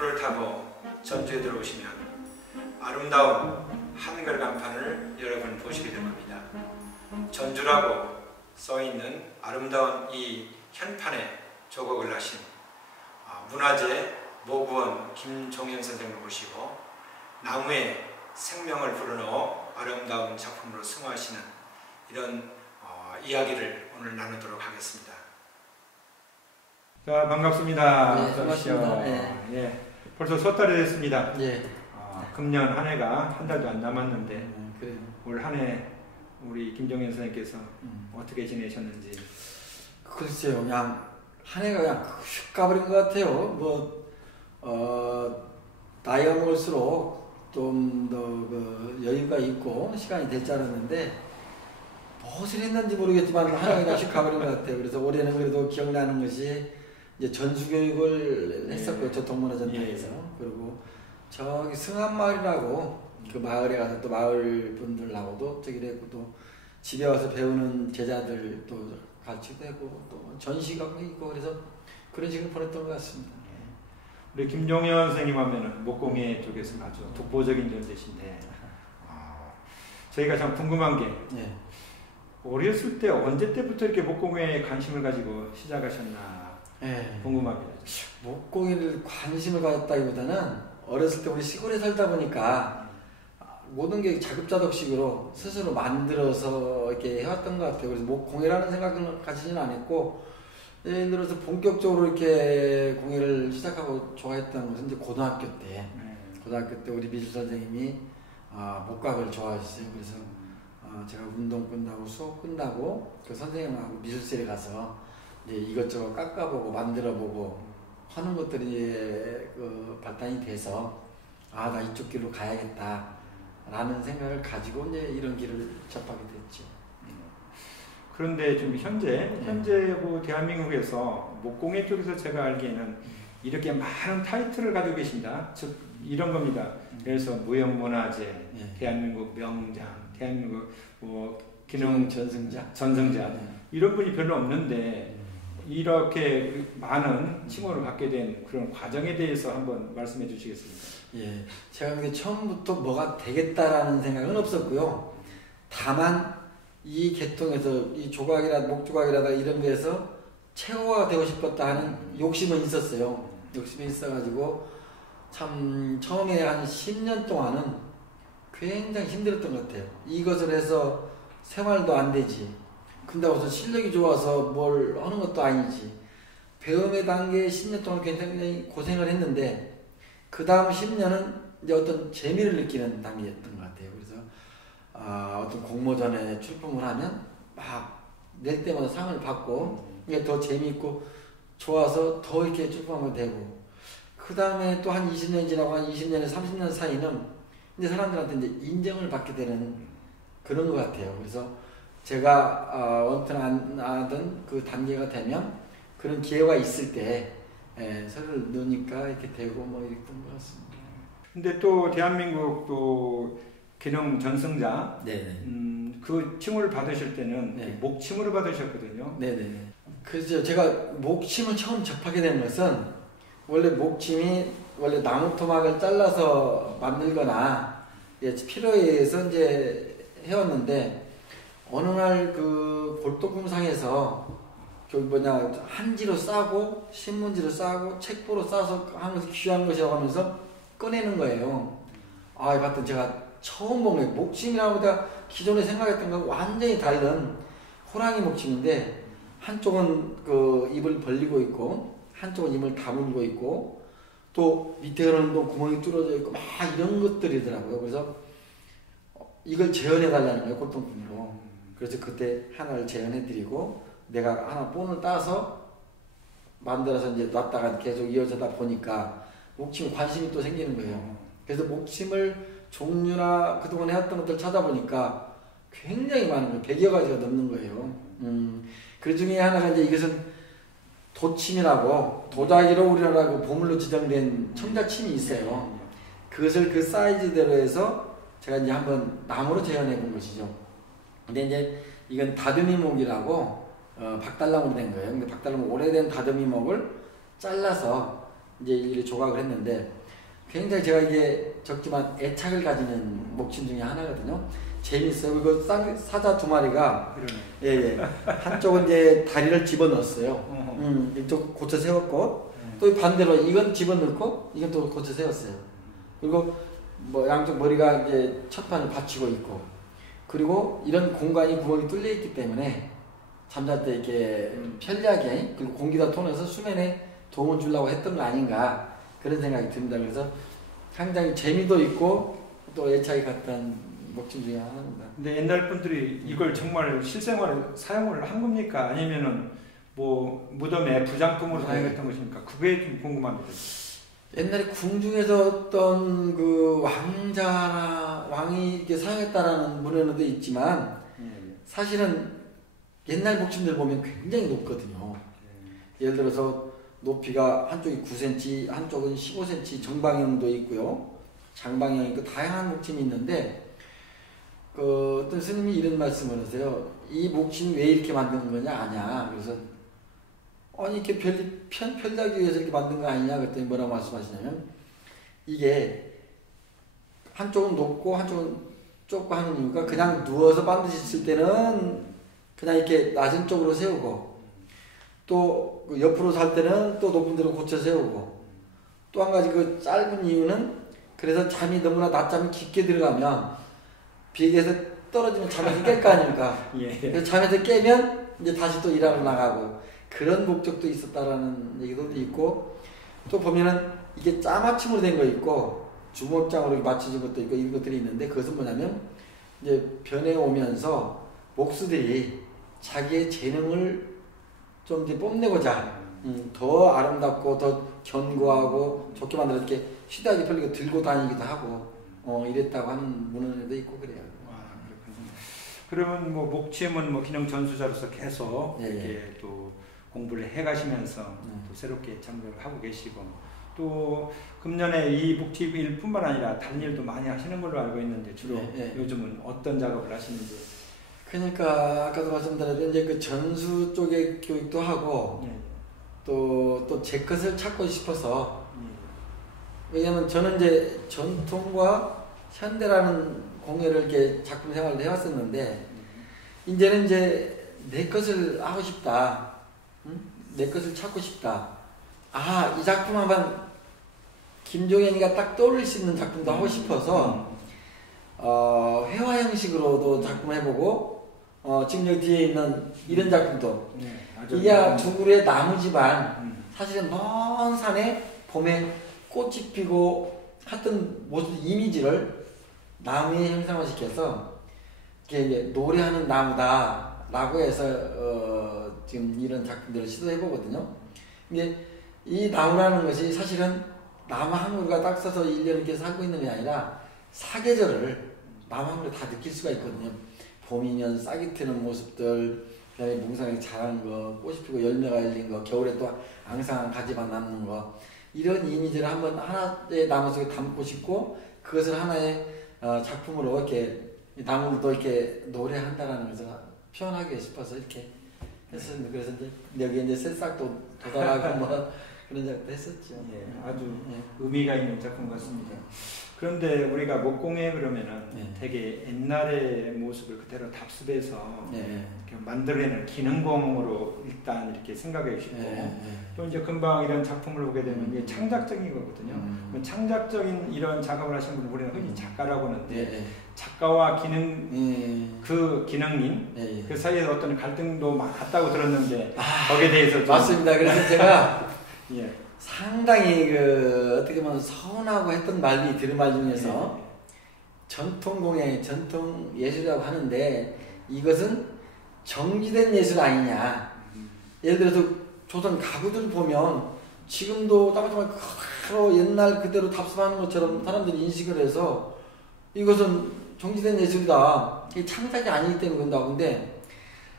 도로를 타고 전주에 들어오시면 아름다운 한글 간판을 여러분 보시게 될 겁니다. 전주라고 써있는 아름다운 이 현판에 조곡을 하신 문화재 모구원 김종현 선생님을 모시고 나무의 생명을 불어넣어 아름다운 작품으로 승화하시는 이런 이야기를 오늘 나누도록 하겠습니다. 자, 반갑습니다. 네, 반갑습니다. 네. 예, 벌써 석 달이 됐습니다. 예. 금년 한 해가 한 달도 안 남았는데 그래요. 올 한 해 우리 김종현 선생님께서 어떻게 지내셨는지. 글쎄요, 그냥 한 해가 그냥 휙 가버린 것 같아요. 나이가 먹을수록 좀 더 여유가 있고 시간이 될 줄 알았는데 무엇을 했는지 모르겠지만 한 해가 그냥 휙 가버린 것 같아요. 그래서 올해는 그래도 기억나는 것이 이제 전수교육을 했었고요. 저 동문화전당에서. 그리고 저기 승한마을이라고 그 마을에 가서 또 마을 분들하고도 저기 했고 또 집에 와서 배우는 제자들 또 가르치고 되고 또 전시가 있고 그래서 그런 식으로 보냈던 것 같습니다. 우리 김종현 선생님 하면은 목공예 쪽에서 아주 독보적인 존재신데 저희가 참 궁금한 게 어렸을 때 언제 때부터 이렇게 목공예에 관심을 가지고 시작하셨나 궁금합니다. 목공예를 관심을 가졌다기보다는 어렸을 때 우리 시골에 살다 보니까 모든 게 자급자족식으로 스스로 만들어서 이렇게 해왔던 것 같아요. 그래서 목공예라는 생각을 가지지는 않았고, 예를 들어서 본격적으로 이렇게 공예를 시작하고 좋아했던 것은 이제 고등학교 때 우리 미술 선생님이 목각을 좋아하셨어요. 그래서 제가 운동 끝나고 수업 끝나고 그 선생님하고 미술실에 가서 이제 이것저것 깎아보고 만들어보고 하는 것들이 그 발단이 돼서 나 이쪽 길로 가야겠다 라는 생각을 가지고 이제 이런 길을 접하게 됐죠. 그런데 좀 현재 그 대한민국에서 목공예 쪽에서 제가 알기에는 이렇게 많은 타이틀을 가지고 계십니다. 즉 이런 겁니다. 그래서 무형문화재, 대한민국 명장, 대한민국 기능 전승자 이런 분이 별로 없는데 이렇게 많은 칭호를 갖게 된 그런 과정에 대해서 한번 말씀해 주시겠습니까? 예, 제가 근데 처음부터 뭐가 되겠다라는 생각은 없었고요. 다만 이 계통에서 이 조각이라 목조각이라다 이런 데서 최고가 되고 싶었다 하는 욕심은 있었어요. 욕심이 있어가지고 참 처음에 한 10년 동안은 굉장히 힘들었던 것 같아요. 이것을 해서 생활도 안 되지. 근데 무슨 실력이 좋아서 뭘 하는 것도 아니지. 배움의 단계에 10년 동안 굉장히 고생을 했는데 그 다음 10년은 이제 어떤 재미를 느끼는 단계였던 것 같아요. 그래서 어떤 공모전에 출품을 하면 막 낼 때마다 상을 받고 이게 더 재미있고 좋아서 더 이렇게 출품하면 되고 그 다음에 또 한 20년 지나고 한 20년에서 30년 사이는 이제 사람들한테 이제 인정을 받게 되는 그런 것 같아요. 그래서 제가 원턴하던 그 단계가 되면 그런 기회가 있을 때 서로를 넣으니까 이렇게 되고 뭐 이랬던 것 같습니다. 근데 또 대한민국 또 기능 전승자 그 칭호를 받으실 때는 목칭으로 받으셨거든요. 네네. 그래서 제가 목침을 처음 접하게 된 것은 원래 목침이 원래 나무 토막을 잘라서 만들거나 필요에 의해서 이제 해왔는데 어느 날 그 골동품상에서 한지로 싸고 신문지로 싸고 책보로 싸서 하면서 귀한 것이라고 하면서 꺼내는 거예요. 봤더니 제가 처음 본 거예요. 목침이라고 내가 기존에 생각했던 거 완전히 다른 호랑이 목침인데 한쪽은 그 입을 벌리고 있고 한쪽은 입을 다물고 있고 또 밑에는 또 구멍이 뚫어져 있고 막 이런 것들이더라고요. 그래서 이걸 재현해 달라는 거예요. 골동품으로. 그래서 그때 하나를 재현해드리고 내가 하나 본을 따서 만들어서 이제 놨다가 계속 이어져다 보니까 목침에 관심이 또 생기는 거예요. 그래서 목침을 종류나 그동안 해왔던 것들 찾아보니까 굉장히 많은 거예요. 100여 가지가 넘는 거예요. 그 중에 하나가 이제 이것은 도침이라고 도자기로 우리나라고 보물로 지정된 청자침이 있어요. 그것을 그 사이즈대로 해서 제가 이제 한번 나무로 재현해 본 것이죠. 근데 이제 이건 다듬이목이라고 박달나무로 된 거예요. 근데 박달나무 오래된 다듬이목을 잘라서 이제 이렇게 조각을 했는데 굉장히 제가 이게 적지만 애착을 가지는 목침 중에 하나거든요. 재밌어요. 이거 사자 두 마리가 예예 한쪽은 이제 다리를 집어 넣었어요. 이쪽 고쳐 세웠고 또 반대로 이건 집어 넣고 이건 또 고쳐 세웠어요. 그리고 뭐 양쪽 머리가 이제 첫판을 받치고 있고 그리고 이런 공간이 구멍이 뚫려 있기 때문에 잠잘 때 이렇게 편리하게 그리고 공기가 통해서 수면에 도움을 주려고 했던 거 아닌가 그런 생각이 듭니다. 그래서 상당히 재미도 있고 또 애착이 갔던 목침 중에 하나입니다. 근데 옛날 분들이 이걸 정말 실생활에 사용을 한 겁니까? 아니면은 뭐 무덤에 부장품으로 사용했던 것입니까? 그게 좀 궁금합니다. 옛날에 궁중에서 어떤 그 왕자나 왕이 이렇게 사용했다라는 문헌도 있지만 사실은 옛날 목침들 보면 굉장히 높거든요. 예를 들어서 높이가 한쪽이 9cm, 한쪽은 15cm 정방형도 있고요. 장방형 있고 다양한 목침이 있는데 그 어떤 스님이 이런 말씀을 하세요. 이 목침 왜 이렇게 만드는 거냐 아냐. 그래서 아니 이렇게 편리하기 위해서 이렇게 만든 거 아니냐 그랬더니 뭐라고 말씀하시냐면 이게 한쪽은 높고 한쪽은 좁고 하는 이유가 그냥 누워서 반드시 쓸 때는 그냥 이렇게 낮은 쪽으로 세우고 또 그 옆으로 살 때는 또 높은 데로 고쳐 세우고 또 한 가지 그 짧은 이유는 그래서 잠이 너무나 낮잠이 깊게 들어가면 비행기에서 떨어지면 잠에서 깰 거 아닙니까? 그래서 잠에서 깨면 이제 다시 또 일하러 나가고 그런 목적도 있었다라는 얘기도 있고 또 보면은 이게 짜맞춤으로 된 거 있고 주먹장으로 맞춰진 것도 있고 이런 것들이 있는데 그것은 뭐냐면 이제 변해 오면서 목수들이 자기의 재능을 좀 이제 뽐내고자 더 아름답고 더 견고하고 좋게 만들어 이렇게 시대하게 편리하게 들고 다니기도 하고 이랬다고 하는 문헌에도 있고 그래요. 아, 그렇군요. 그러면 뭐 목침은 뭐 기능 전수자로서 계속 예, 이렇게 예. 또 공부를 해가시면서 또 새롭게 참여를 하고 계시고 또 금년에 이 목침 일뿐만 아니라 다른 일도 많이 하시는 걸로 알고 있는데 주로 예, 예. 요즘은 어떤 작업을 하시는지. 그러니까 아까도 말씀드렸던 이제 그 전수 쪽의 교육도 하고 또 제 것을 찾고 싶어서 왜냐면 저는 이제 전통과 현대라는 공예를 이렇게 작품 생활을 해왔었는데 이제는 이제 내 것을 하고 싶다, 내 것을 찾고 싶다. 아, 이 작품 한번 김종현이가 딱 떠올릴 수 있는 작품도 하고 싶어서 회화 형식으로도 작품을 해보고 지금 여기 뒤에 있는 이런 작품도 이게 두 그루의 나무지만 사실은 먼 산에 봄에 꽃이 피고 하여튼 모습 이미지를 나무에 형상화시켜서 이게 이제 노래하는 나무다라고 해서 지금 이런 작품들을 시도해보거든요. 근데 이 나무라는 것이 사실은 나무 한 그루가 딱 써서 1년 이렇게 살고 있는 게 아니라 사계절을 나무 한 그루 다 느낄 수가 있거든요. 봄이면 싹이 트는 모습들, 그다음에 몽상에 자란 거, 꽃이 피고 열매가 열린 거, 겨울에 또 앙상한 가지만 남는 거, 이런 이미지를 한번 하나의 나무 속에 담고 싶고 그것을 하나의 작품으로 이렇게 나무를 또 이렇게 노래한다라는 것을 표현하기 싶어서 이렇게 했었는데 그래서 이제 여기 이제 새싹도 도달하고 뭐 그런 작업도 했었죠. 예, 아주 의미가 있는 작품 같습니다. 그런데 우리가 목공예 그러면은 되게 옛날의 모습을 그대로 답습해서 이렇게 만들어내는 기능공으로 일단 이렇게 생각해 주시고 또 이제 금방 이런 작품을 보게 되면 이게 창작적인 거거든요. 창작적인 이런 작업을 하시는 분을 우리는 흔히 작가라고 하는데 작가와 그 기능님 그 사이에서 어떤 갈등도 많았다고 들었는데 거기에 대해서 좀 맞습니다. 그래서 제가 상당히 그 어떻게 보면 서운하고 했던 말이 들은 말 중에서 전통공예, 전통 예술이라고 하는데 이것은 정지된 예술 아니냐. 예를 들어서 조선 가구들 보면 지금도 따마따마 그대로 옛날 그대로 답습하는 것처럼 사람들이 인식을 해서 이것은 정지된 예술이다. 이게 창작이 아니기 때문에 그런다고. 근데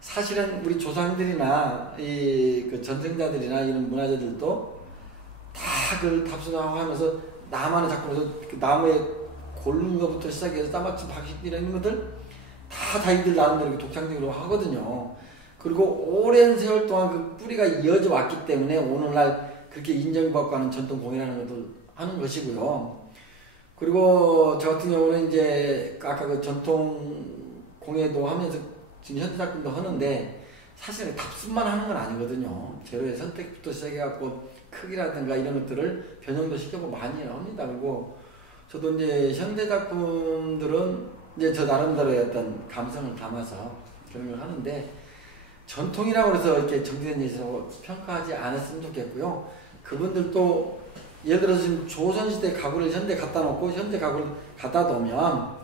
사실은 우리 조상들이나 그 전생자들이나 이런 문화재들도 다 그걸 답습하고 하면서 나만의 작품에서 그 나무에 고르는 것부터 시작해서 따마침 박식 이런 것들 다 자기들 나름대로 독창적으로 하거든요. 그리고 오랜 세월 동안 그 뿌리가 이어져 왔기 때문에 오늘날 그렇게 인정받고 하는 전통공예라는 것도 하는 것이고요. 그리고 저 같은 경우는 이제 아까 그 전통공예도 하면서 지금 현대작품도 하는데 사실은 답습만 하는 건 아니거든요. 재료의 선택부터 시작해갖고 크기라든가 이런 것들을 변형도 시켜보고 많이 합니다. 그리고 저도 이제 현대작품들은 이제 저 나름대로의 어떤 감성을 담아서 그런 걸 하는데 전통이라고 해서 이렇게 정제된 예술이라고 평가하지 않았으면 좋겠고요. 그분들도 예를 들어서 지금 조선시대 가구를 현대 갖다 놓고 현대 가구를 갖다 놓으면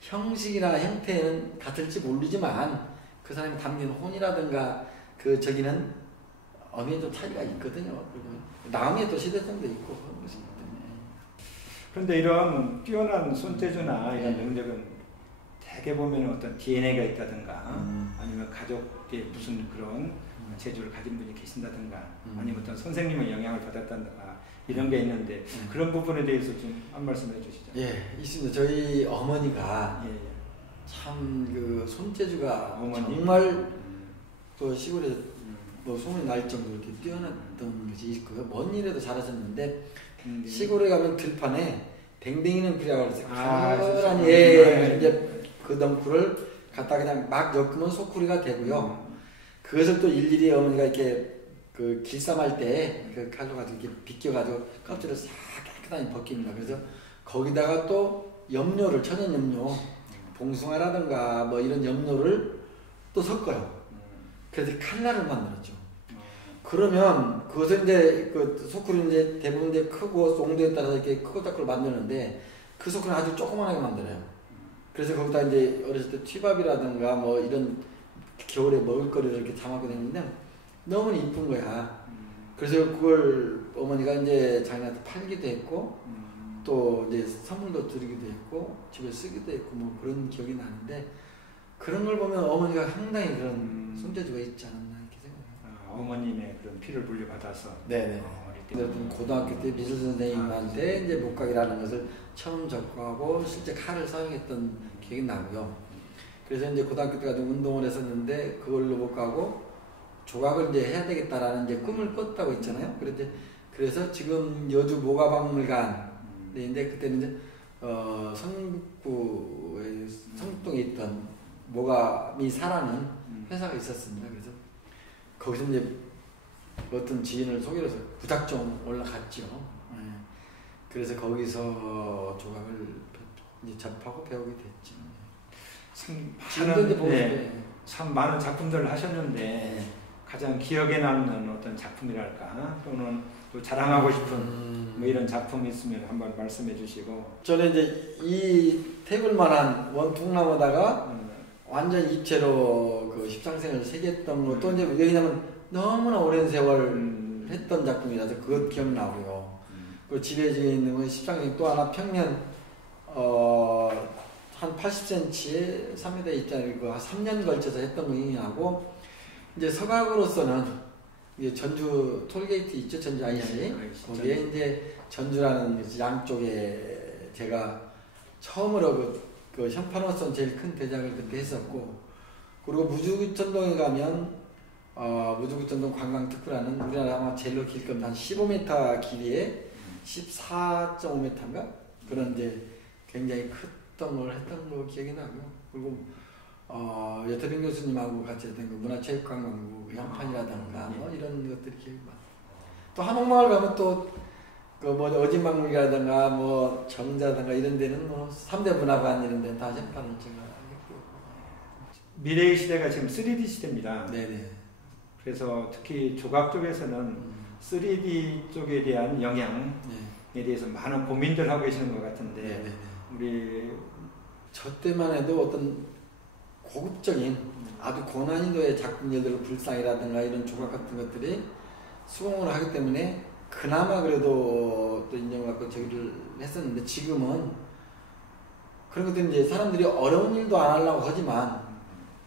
형식이나 형태는 같을지 모르지만 그 사람이 담긴 혼이라든가 그 저기는 어느 좀 차이가 있거든요. 그리고 나음의 또 시대성도 있고 그런 것이기 때문에. 그런데 이런 뛰어난 손재주나 이런 능력은 대개 보면 어떤 DNA가 있다든가 아니면 가족의 무슨 그런 재주를 가진 분이 계신다든가 아니면 어떤 선생님의 영향을 받았다든가 이런 게 있는데 그런 부분에 대해서 좀 한 말씀해 주시죠. 예, 있습니다. 저희 어머니가 예, 예. 참 그 손재주가 어머니? 정말 그 시골에 뭐 소문이 날 정도로 이렇게 뛰어났던 것이 있고요. 뭔 일에도 잘하셨는데 시골에 가면 들판에 댕댕이는 풀이라고 해서 가을한 이제 그 덩쿨을 갖다 그냥 막 엮으면 소쿠리가 되고요. 그것을 또 일일이 어머니가 이렇게 그 길쌈할 때 그 칼로 가지고 이렇게 비껴가지고 껍질을 싹 깨끗하게 벗깁니다. 그래서 거기다가 또 염료를 천연 염료, 봉숭아라든가 뭐 이런 염료를 또 섞어요. 그래서 칼날을 만들었죠. 그러면 그것을 이제 그 소쿠리 이제 대부분 이제 크고 농도에 따라서 이렇게 크고 작고 만드는데 그 소쿠리는 아주 조그만하게 만들어요. 그래서 거기다 이제 어렸을 때 튀밥이라든가 뭐 이런 겨울에 먹을거리를 이렇게 담아고 다니는데 너무 이쁜 거야. 그래서 그걸 어머니가 이제 자기한테 팔기도 했고 또 이제 선물도 드리기도 했고 집에 쓰기도 했고 뭐 그런 기억이 나는데 그런 걸 보면 어머니가 상당히 그런 손재주가 있지 않았나 이렇게 생각해요. 어머님의 그런 피를 물려받아서. 네네. 고등학교 때 미술 선생님한테 이제 목각이라는 것을 처음 접하고 실제 칼을 사용했던 기억이 나고요. 그래서 이제 고등학교 때 가서 운동을 했었는데 그걸로 못 가고 조각을 이제 해야 되겠다라는 이제 꿈을 꿨다고 했잖아요. 그래서 지금 여주 모가박물관인데 그때는 이제 성북구의 성북동에 있던 모감이 사라는 회사가 있었습니다. 그래서 거기서 이제 어떤 지인을 소개로 해서 부작정 올라갔죠. 네. 그래서 거기서 조각을 이제 접하고 배우게 됐죠. 참 많은 작품들을 하셨는데 가장 기억에 남는 어떤 작품이랄까 또는 또 자랑하고 싶은 뭐 이런 작품이 있으면 한번 말씀해 주시고. 저는 이제 이 태블만한 원통나무다가 완전 입체로 그 십상생을 새겼던 것도 이제 왜냐면 너무나 오랜 세월 했던 작품이라서 그것 기억나고요. 그 집에 있는 건 십상생 또 하나 평면 한 80cm에 3m 있잖아요. 그 3년 걸쳐서 했던 거 기억나고 이제 서각으로서는 이제 전주 톨게이트 있죠, 전주 IC. 거기에 이제 전주라는 양쪽에 제가 처음으로 그 현판으로서는 제일 큰 대작을 그때 했었고, 그리고 무주구천동에 가면 무주구천동 관광특구라는 우리나라 아마 제일로 길 겁니다. 한 15m 길이에 14.5m인가 그런 이제 굉장히 컸던 걸 했던 거 기억이 나고요. 그리고 여태빈 교수님하고 같이 했던 그 문화체육관광부 양판이라든가 뭐 이런 것들이 기억이 나요. 또 한옥마을 가면 또 그 뭐 어진박물이라든가 뭐 정자든가 이런 데는 뭐 3대 문화관 이런 데는 다 현판을 제가 했고. 미래의 시대가 지금 3D 시대입니다. 네네. 그래서 특히 조각 쪽에서는 3D 쪽에 대한 영향에 대해서 많은 고민들 하고 계시는 것 같은데 네네네. 우리 저 때만 해도 어떤 고급적인 아주 고난이도의 작품, 예를 들어 불상이라든가 이런 조각 같은 것들이 수공을 하기 때문에 그나마 그래도 또 인정을 받고 저기를 했었는데 지금은 그런 것들이 이제 사람들이 어려운 일도 안 하려고 하지만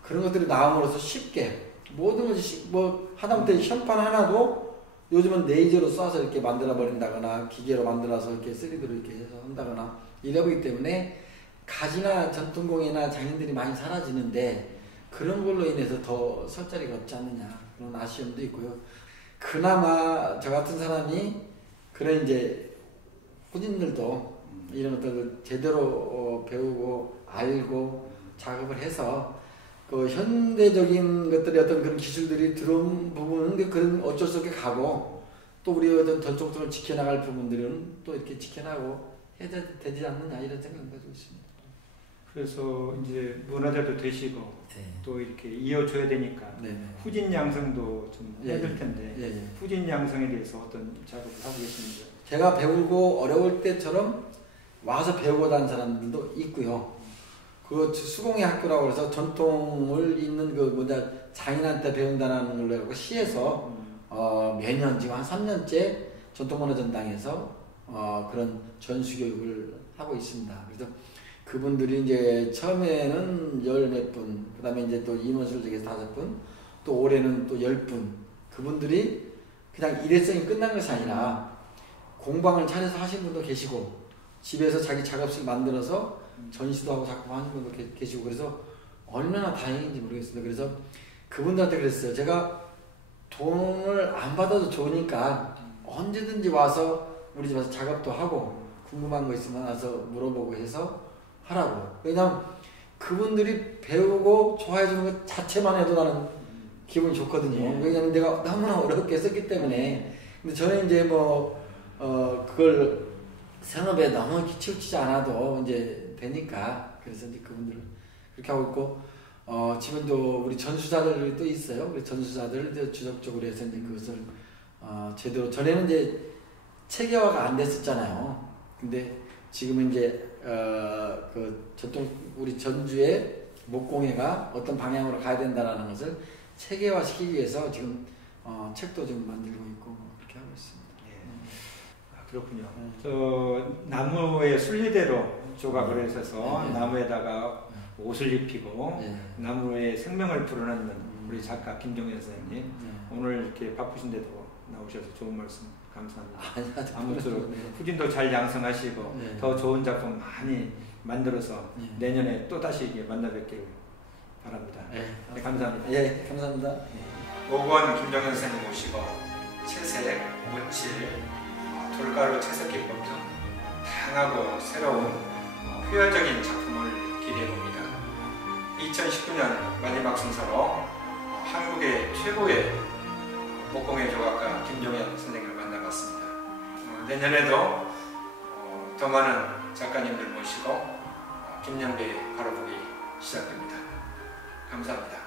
그런 것들이 나옴으로써 쉽게 모든 것이 뭐 하다못해 현판 하나도 요즘은 레이저로 쏴서 이렇게 만들어 버린다거나 기계로 만들어서 이렇게 3D로 이렇게 해서 한다거나 이러기 때문에 가지나 전통공예나 장인들이 많이 사라지는데 그런 걸로 인해서 더 설 자리가 없지 않느냐 그런 아쉬움도 있고요. 그나마 저 같은 사람이 그런 이제 후진들도 이런 것들을 제대로 배우고 알고 작업을 해서 그 현대적인 것들이 어떤 그런 기술들이 들어온 부분은 그런 어쩔 수 없게 가고 또 우리 어떤 전통성을 지켜나갈 부분들은 또 이렇게 지켜나가고 해야 되지 않느냐 이런 생각을 가지고 있습니다. 그래서 이제 문화재도 되시고 네. 또 이렇게 이어줘야 되니까 네. 후진 양성도 좀 해야 될 예. 텐데 예. 후진 양성에 대해서 어떤 작업을 하고 계시는지. 제가 배우고 어려울 때처럼 와서 배우고 다니는 사람들도 있고요. 그 수공예 학교라고 해서 전통을 있는 그 뭐냐 장인한테 배운다는 걸로 해서 시에서 매년 지금 한 3년째 전통문화전당에서 그런 전수 교육을 하고 있습니다. 그래서 그분들이 이제 처음에는 10몇 분, 그 다음에 이제 또 임원실 중에서 5분, 또 올해는 또 10분. 그분들이 그냥 일회성이 끝난 것이 아니라 공방을 차려서 하신 분도 계시고, 집에서 자기 작업실 만들어서 전시도 하고 작품하는 분도 계시고, 그래서 얼마나 다행인지 모르겠습니다. 그래서 그분들한테 그랬어요. 제가 돈을 안 받아도 좋으니까 언제든지 와서 우리 집 와서 작업도 하고, 궁금한 거 있으면 와서 물어보고 해서 하라고. 왜냐면 그분들이 배우고 좋아해 주는 것 자체만 해도 나는 기분이 좋거든요. 왜냐면 내가 너무나 어렵게 썼기 때문에. 근데 저는 이제 그걸 생업에 너무 치우치지 않아도 이제 되니까. 그래서 이제 그분들을 그렇게 하고 있고, 지금도 우리 전수자들이 또 있어요. 우리 전수자들 주적적으로 해서 이제 그것을, 제대로. 전에는 이제 체계화가 안 됐었잖아요. 근데 지금은 이제 그 전통 우리 전주의 목공예가 어떤 방향으로 가야 된다라는 것을 체계화 시키기 위해서 지금 책도 좀 만들고 있고 그렇게 하고 있습니다. 예. 그렇군요. 저 나무의 순리대로 조각을 해서 나무에다가 옷을 입히고 나무의 생명을 불어넣는 우리 작가 김종현 선생님 오늘 이렇게 바쁘신데도 나오셔서 좋은 말씀 감사합니다. 아무쪼록 후진도 잘 양성하시고 더 좋은 작품 많이 만들어서 내년에 또 다시 만나 뵙기를 바랍니다. 네, 감사합니다. 예, 감사합니다. 오건 김종현 선생님 모시고 채색, 못칠, 돌가루 채색 기법 등 다양하고 새로운 효율적인 작품을 기대해 봅니다. 2019년 마지막 순서로 한국의 최고의 목공예 조각가 김종현 선생님을 만나봤습니다. 내년에도 더 많은 작가님들 모시고 김영배의 바라보기 시작됩니다. 감사합니다.